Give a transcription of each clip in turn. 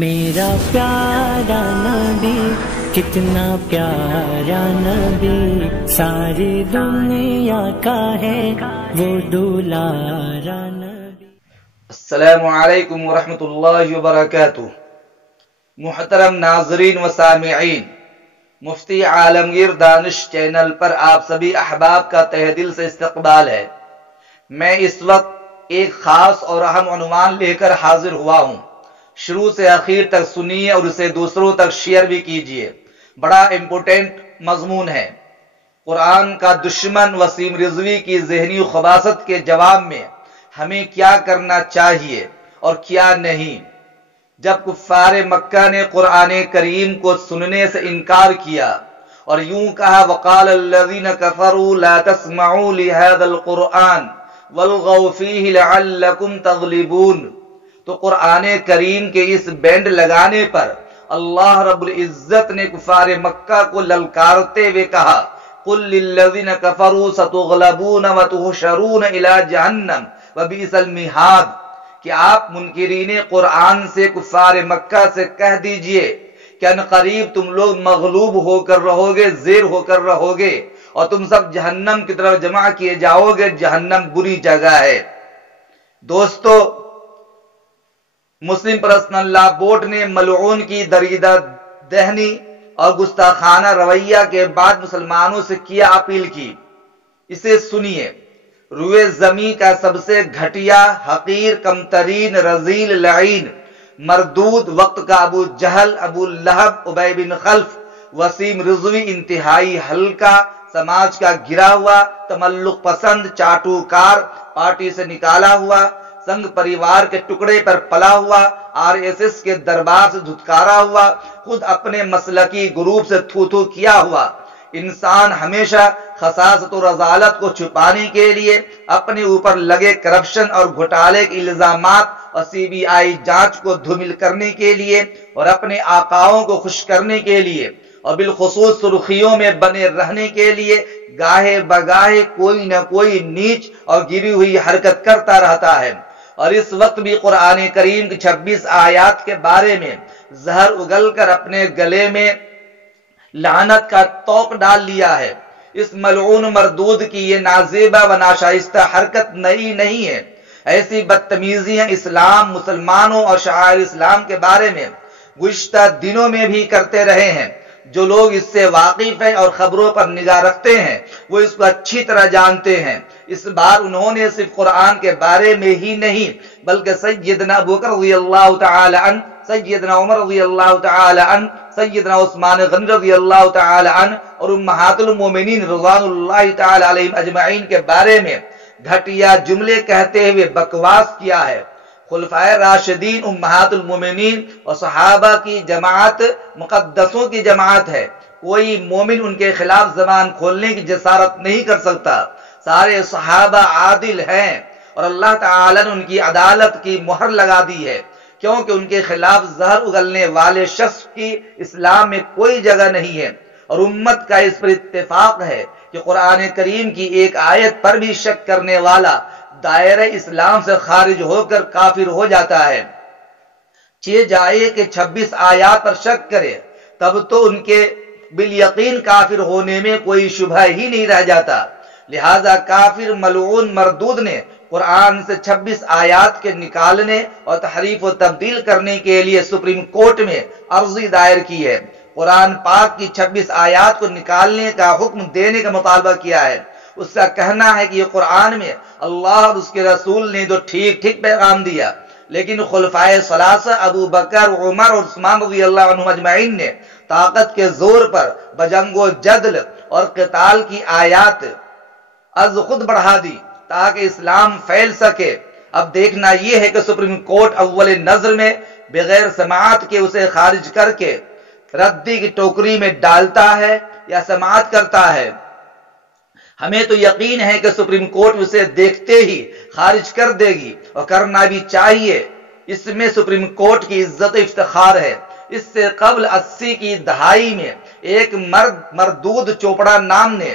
میرا پیارا نبی کتنا پیارا نبی، ساری دنیا کا ہے وہ دلارا نبی۔ السلام علیکم ورحمۃ اللہ وبرکاتہ۔ محترم ناظرین و سامعین، مفتی عالمگیر دانش چینل پر آپ سبھی احباب کا تہہ دل سے استقبال ہے۔ میں اس وقت ایک خاص اور اہم عنوان لے کر حاضر ہوا ہوں، شروع سے آخر تک سنیے اور اسے دوسروں تک شیئر بھی کیجیے۔ بڑا امپورٹنٹ مضمون ہے۔ قرآن کا دشمن وسیم رضوی کی ذہنی خباثت کے جواب میں ہمیں کیا کرنا چاہیے اور کیا نہیں۔ جب کفار مکہ نے قرآن کریم کو سننے سے انکار کیا اور یوں کہا وقال الذین کفروا لا تسمعوا لهذا القرآن والغوا فیہ لعلکم تغلبون، تو قرآن کریم کے اس بینڈ لگانے پر اللہ رب العزت نے کفار مکہ کو للکارتے ہوئے کہا قل للذین کفروا ستغلبون وتحشرون الی جہنم وبئس المہاد، کہ آپ منکرین قرآن سے کفار مکہ سے کہہ دیجئے کہ ان قریب تم لوگ مغلوب ہو کر رہو گے، زیر ہو کر رہو گے اور تم سب جہنم کی طرف جمع کیے جاؤ گے۔ جہنم بری جگہ ہے۔ دوستو، مسلم پرسنل لا بورڈ نے ملعون کی دریدہ دہنی اور گستاخانہ رویہ کے بعد مسلمانوں سے کیا اپیل کی، اسے سنیے۔ روئے زمین کا سب سے گھٹیا، حقیر، کمترین، رذیل، لعین، مردود وقت کا ابو جہل، ابو لہب، ابی بن خلف، وسیم رضوی انتہائی ہلکا، سماج کا گرا ہوا، تملق پسند، چاٹوکار، پارٹی سے نکالا ہوا، سنگ پریوار کے ٹکڑے پر پلا ہوا، RSS کے دربار سے دھتکارا ہوا، خود اپنے مسلکی گروپ سے تھو کیا ہوا انسان ہمیشہ خساست و رذالت کو چھپانے کے لیے، اپنے اوپر لگے کرپشن اور گھوٹالے کے الزامات اور CBI جانچ کو دھومل کرنے کے لیے اور اپنے آقاؤں کو خوش کرنے کے لیے اور بالخصوص سرخیوں میں بنے رہنے کے لیے گاہے بگاہے کوئی نہ کوئی نیچ اور گری ہوئی حرکت کرتا رہتا ہے۔ اور اس وقت بھی قرآن کریم کی 26 آیات کے بارے میں زہر اگل کر اپنے گلے میں لعنت کا توق ڈال لیا ہے۔ اس ملعون مردود کی یہ نازیبہ و ناشائستہ حرکت نئی نہیں ہے۔ ایسی بدتمیزیاں اسلام، مسلمانوں اور شعائر اسلام کے بارے میں گزشتہ دنوں میں بھی کرتے رہے ہیں۔ جو لوگ اس سے واقف ہیں اور خبروں پر نگاہ رکھتے ہیں وہ اس کو اچھی طرح جانتے ہیں۔ اس بار انہوں نے صرف قرآن کے بارے میں ہی نہیں بلکہ سیدنا ابوبکر رضی اللہ تعالی عنہ، سیدنا عمر رضی اللہ تعالی عنہ، سیدنا عثمان غنی رضی اللہ تعالی عنہ اور امہات المومنین رضوان اللہ تعالی علیہم اجمعین کے بارے میں گھٹیا جملے کہتے ہوئے بکواس کیا ہے۔ خلفائے راشدین، امہات المومنین اور صحابہ کی جماعت مقدسوں کی جماعت ہے۔ کوئی مومن ان کے خلاف زبان کھولنے کی جسارت نہیں کر سکتا۔ سارے صحابہ عادل ہیں اور اللہ تعالی نے ان کی عدالت کی مہر لگا دی ہے، کیونکہ ان کے خلاف زہر اگلنے والے شخص کی اسلام میں کوئی جگہ نہیں ہے۔ اور امت کا اس پر اتفاق ہے کہ قرآن کریم کی ایک آیت پر بھی شک کرنے والا دائرہ اسلام سے خارج ہو کر کافر ہو جاتا ہے۔ جائے کہ 26 آیات پر شک کرے تب تو ان کے بالیقین کافر ہونے میں کوئی شبہ ہی نہیں رہ جاتا۔ لہذا کافر ملعون مردود نے قرآن سے 26 آیات کے نکالنے اور تحریف و تبدیل کرنے کے لیے سپریم کورٹ میں عرضی دائر کی ہے۔ قرآن پاک کی 26 آیات کو نکالنے کا حکم دینے کا مطالبہ کیا ہے۔ اس کا کہنا ہے کہ یہ قرآن میں اللہ اور اس کے رسول نے تو ٹھیک پیغام دیا، لیکن خلفائے ثلاثہ ابو بکر، عمر اور عثمان رضی اللہ عنہم اجمعین نے طاقت کے زور پر بجنگ و جدل اور قتال کی آیات از خود بڑھا دی تاکہ اسلام پھیل سکے۔ اب دیکھنا یہ ہے کہ سپریم کورٹ اول نظر میں بغیر سماعت کے اسے خارج کر کے ردی کی ٹوکری میں ڈالتا ہے یا سماعت کرتا ہے۔ ہمیں تو یقین ہے کہ سپریم کورٹ اسے دیکھتے ہی خارج کر دے گی اور کرنا بھی چاہیے۔ اس میں سپریم کورٹ کی عزت و افتخار ہے۔ اس سے قبل 80 کی دہائی میں ایک مردود چوپڑا نام نے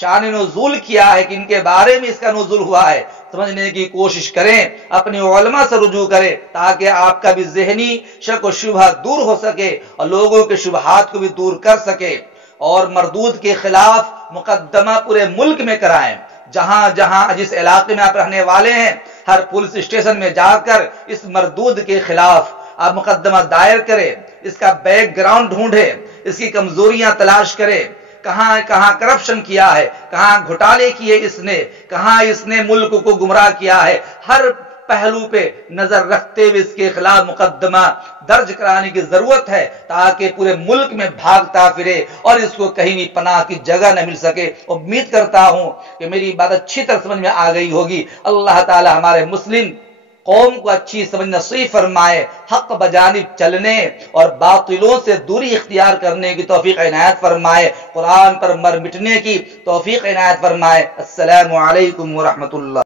شان نزول کیا ہے کہ ان کے بارے میں اس کا نزول ہوا ہے، سمجھنے کی کوشش کریں، اپنے علماء سے رجوع کریں تاکہ آپ کا بھی ذہنی شک و شبہ دور ہو سکے اور لوگوں کے شبہات کو بھی دور کر سکے، اور مردود کے خلاف مقدمہ پورے ملک میں کرائیں، جہاں جہاں جس علاقے میں آپ رہنے والے ہیں ہر پولیس اسٹیشن میں جا کر اس مردود کے خلاف آپ مقدمہ دائر کریں، اس کا بیک گراؤنڈ ڈھونڈیں، اس کی کمزوریاں تلاش کریں، کہاں کہاں کرپشن کیا ہے، کہاں گھوٹالے کیے اس نے، کہاں اس نے ملک کو گمراہ کیا ہے، ہر پہلو پہ نظر رکھتے ہوئے اس کے خلاف مقدمہ درج کرانے کی ضرورت ہے تاکہ پورے ملک میں بھاگتا پھرے اور اس کو کہیں بھی پناہ کی جگہ نہ مل سکے۔ امید کرتا ہوں کہ میری بات اچھی طرح سمجھ میں آ گئی ہوگی۔ اللہ تعالی ہمارے مسلم قوم کو اچھی سمجھ نصیب فرمائے، حق بجانب چلنے اور باطلوں سے دوری اختیار کرنے کی توفیق عنایت فرمائے، قرآن پر مر مٹنے کی توفیق عنایت فرمائے۔ السلام علیکم ورحمۃ اللہ۔